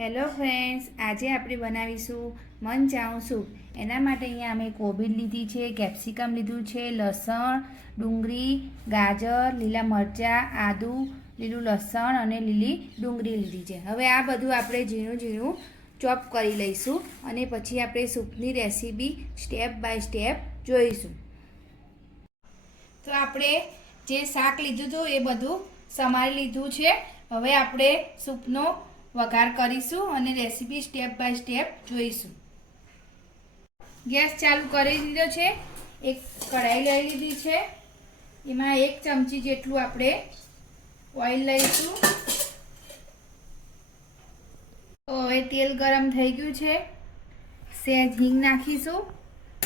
Hello friends, આજે આપણે બનાવીશું મનચાઉ સૂપ. એના માટે અહીંયા અમે કોબીજ લીધી છે, કેપ્સિકમ લીધું છે, લસણ, ડુંગળી, ગાજર, લીલા મરચાં, આદુ, લીલું લસણ અને લીલી ડુંગળી લીધી છે. હવે આ બધું આપણે ઝીણું ઝીણું ચોપ કરી લઈશું અને પછી આપણે સૂપની રેસીપી સ્ટેપ બાય સ્ટેપ જોઈશું. તો આપણે જે શાક લીધું હતું એ બધું સમારી લીધું છે. હવે આપણે સૂપનો વઘાર કરીશું અને રેસીપી સ્ટેપ બાય સ્ટેપ જોઈશું. ગેસ ચાલુ કરી દીધો છે. એક કઢાઈ લઈ લીધી છે. એમાં 1 ચમચી જેટલું આપણે ઓઇલ લઈશું. તો હવે તેલ ગરમ થઈ ગયું છે. સહેજ હિંગ નાખીશું.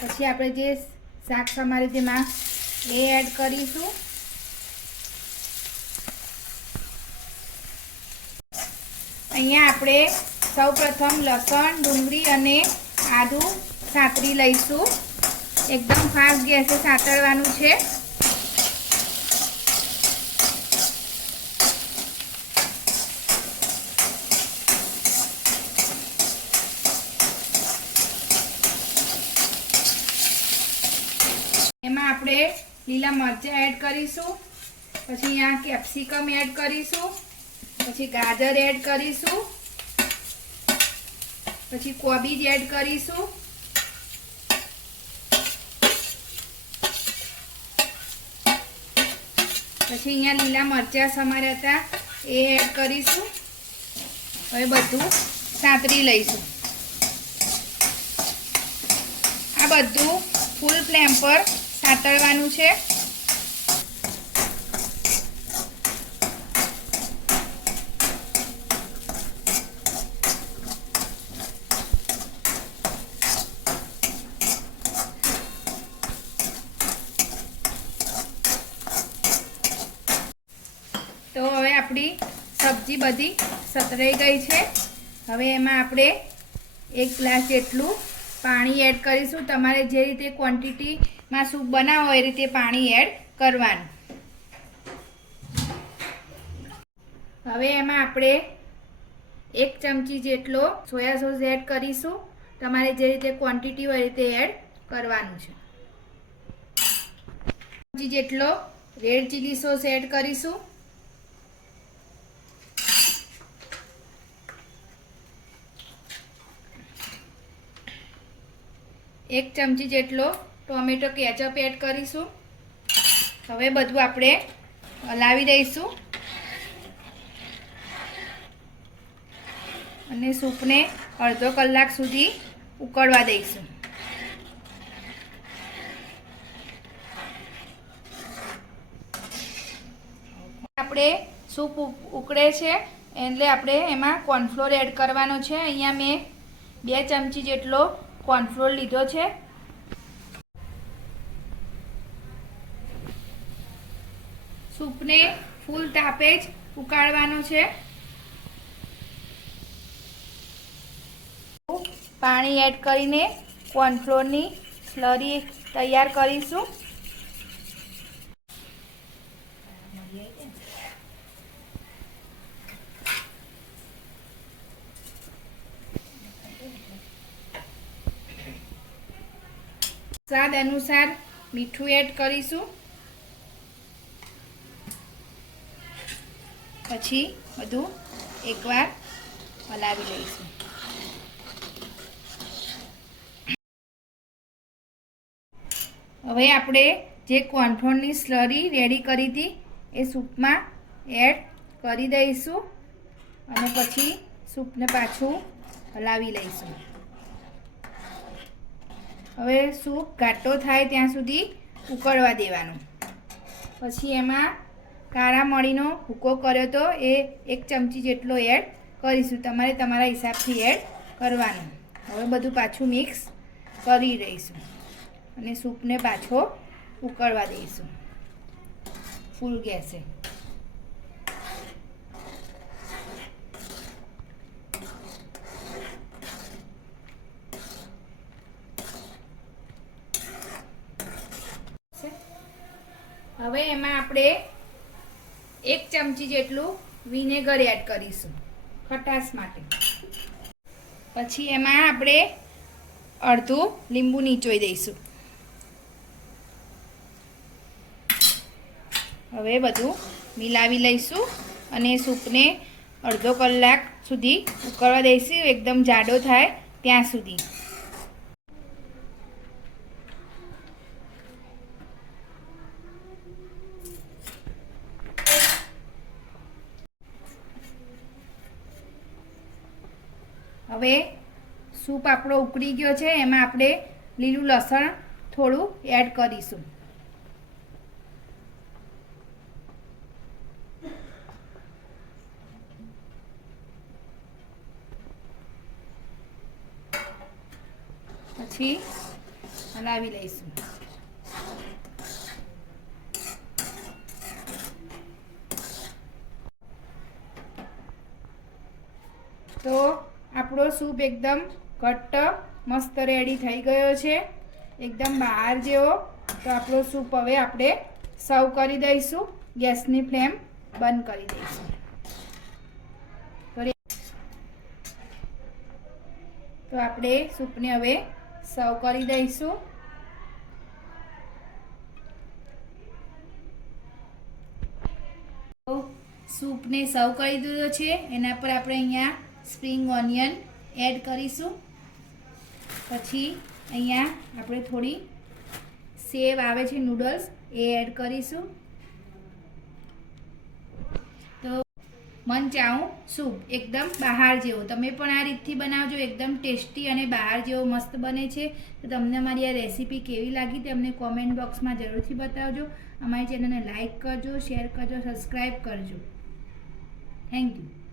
પછી આપણે જે શાક સમારી તેમાં એ એડ કરીશું. અહીંયા આપણે સૌપ્રથમ લસણ, ડુંગળી અને આદુ સાતરી લઈશું. એકદમ ફાસ્ટ ગેસે સાતળવાનું છે. એમાં આપણે લીલા મરચાં એડ કરીશું. પછી અહીંયા કેપ્સિકમ એડ કરીશું. પછી ગાજર એડ કરીશું. પછી કોબીજ એડ કરીશું. પછી અહીંયા લીલા મરચાં સમાર્યા હતા એ એડ કરીશું. હવે બધું સાતરી લઈશું. આ બધું ફૂલ ફ્લેમ પર સાતળવાનું છે. તો હવે આપણી સબ્જી બધી સતરાઈ ગઈ છે. હવે એમાં આપણે 1 ગ્લાસ જેટલું પાણી એડ કરીશું. તમારે જે રીતે ક્વોન્ટિટીમાં સૂપ બનાવો એ રીતે પાણી એડ કરવાનું. હવે એમાં આપણે 1 ચમચી જેટલો સોયા સોસ એડ કરીશું. તમારે જે રીતે ક્વોન્ટિટી હોય એ રીતે એડ કરવાનું છે. 1 ચમચી જેટલો રેડ ચીલી સોસ એડ કરીશું. એક ચમચી જેટલો ટોમેટો કેચઅપ એડ કરીશું. હવે બધું આપણે હલાવી દઈશું અને સૂપને અડધો કલાક સુધી ઉકળવા દઈશું. આપણે સૂપ ઉકળે છે એટલે આપણે એમાં કોર્નફ્લોર એડ કરવાનો છે. અહીંયા મેં 2 ચમચી જેટલો કોર્નફ્લોર લીધો છે. સૂપને ફૂલ તાપે જ ઉકાળવાનો છે. પાણી એડ કરીને કોર્નફ્લોરની સ્લરી તૈયાર કરીશું. સ્વાદ અનુસાર મીઠું એડ કરીશું. પછી બધું એકવાર હલાવી લઈશું. હવે આપણે જે કોર્નફ્લોરની સ્લરી રેડી કરી હતી એ સૂપમાં એડ કરી દઈશું અને પછી સૂપને પાછું હલાવી લઈશું. હવે સૂપ ઘાટો થાય ત્યાં સુધી ઉકળવા દેવાનું. પછી એમાં કાળા મરીનો ભૂકો કર્યો તો એ 1 ચમચી જેટલો એડ કરીશું. તમારે તમારા હિસાબથી એડ કરવાનું. હવે બધું પાછું મિક્સ કરી દઈશું અને સૂપને પાછો ઉકળવા દઈશું ફૂલ ગેસે. હવે એમાં આપણે 1 ચમચી જેટલું વિનેગર એડ કરીશું ખટાશ માટે. પછી એમાં આપણે અડધું લીંબુ નીચોઈ દઈશું. હવે બધું મિલાવી લઈશું અને સૂપને અડધો કલાક સુધી ઉકળવા દઈશું, એકદમ જાડો થાય ત્યાં સુધી. હવે સૂપ આપણો ઉકળી ગયો છે, એમાં આપણે લીલું લસણ થોડું એડ કરીશું. પછી હલાવી લઈશું. તો આપણો સૂપ એકદમ ઘટ્ટ મસ્ત રેડી થઈ ગયો છે, એકદમ બહાર જેવો. તો આપણો સૂપ હવે આપણે સર્વ કરી દઈશું. ગેસની ફ્લેમ બંધ કરી દઈશું. તો આપણે સૂપને હવે સર્વ કરી દઈશું. તો સૂપને સર્વ કરી દીધો છે. એના પર આપણે અહીંયા સ્પ્રિંગ ઓનિયન એડ કરીશું. પછી અહીંયા આપણે થોડી સેવ આવે છે નૂડલ્સ, એ એડ કરીશું. તો મંચાઉ સૂપ એકદમ બહાર જેવો, તમે પણ આ રીતથી બનાવજો, એકદમ ટેસ્ટી અને બહાર જેવો મસ્ત બને છે. તો તમને મારી આ રેસીપી કેવી લાગી તે અમને કોમેન્ટ બોક્સમાં જરૂરથી બતાવજો. અમારી ચેનલને લાઈક કરજો, શેર કરજો, સબસ્ક્રાઈબ કરજો. Thank you.